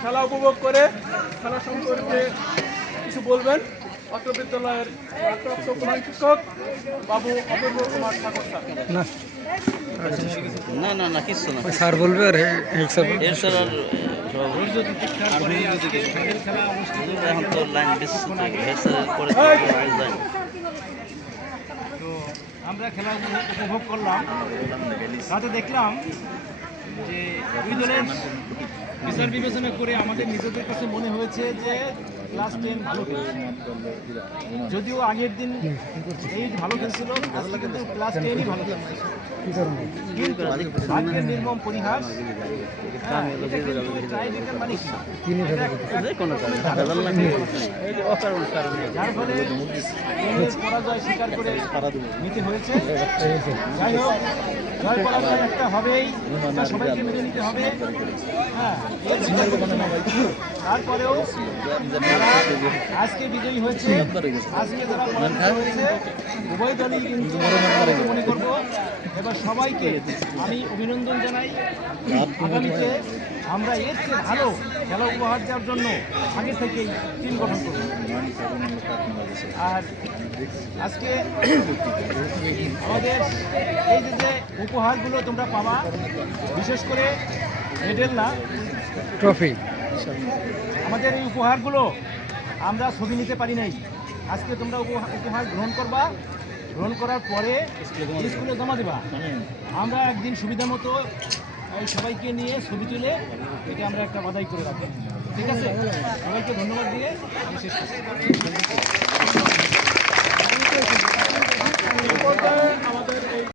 খেলা উপভোগ করে খেলা সম্পর্কে কিছু বলবেন অত্র বিদ্যালয়ের প্রধান শিক্ষক বাবু অপূর্ব কুমার ঠাকুর স্যার। না না না কিছু না, স্যার বলবে আর এর স্যার আর এখন তো লাইন বেশি থাকে, এর স্যার পরে যায়। তো আমরা খেলা উপভোগ করলাম, তাতে দেখলাম যে দুই দলের বিচার বিবেচনা করে আমাদের নিজেদের কাছে মনে হয়েছে যে ক্লাস 10 ভালো খেলছে। যদিও আগের দিন 8 ভালো খেলছিল, আজকে কিন্তু ক্লাস 10ই ভালো খেলছে। কিন্তু ভাগ্যের নির্মম পরিহাস, এটা কিন্তু টাইব্রেকার মানিস না। যার ফলে পরাজয় স্বীকার করে নিতে হয়েছে। যাই হোক, জয় পরাজয় একটা হবেই, এটা সবাইকে মেনে নিতে হবে। হ্যাঁ, তারপরেও যারা আজকে বিজয়ী হয়েছে, আজকে যারা পরাজিত হয়েছে, উভয় দলই কিন্তু মনে করব। এবার সবাইকে আমি অভিনন্দন জানাই। আগামীতে আমরা এর চেয়ে ভালো খেলা উপহার দেওয়ার জন্য আগে থেকেই টিম গঠন করব। আর আজকে আমাদের এই যে উপহারগুলো তোমরা পাবা, বিশেষ করে মেডেল না, ট্রফি, আমাদের এই উপহারগুলো আমরা ছবি নিতে পারি নাই। আজকে তোমরা উপহার গ্রহণ করবা, গ্রহণ করার পরে স্কুলে জমা দেবা। আমরা একদিন সুবিধা মতো এই সবাইকে নিয়ে ছবি তুলে এটা আমরা একটা বাধাই করে রাখবো। ঠিক আছে, সবাইকে ধন্যবাদ দিয়ে আমি শেষ করছি।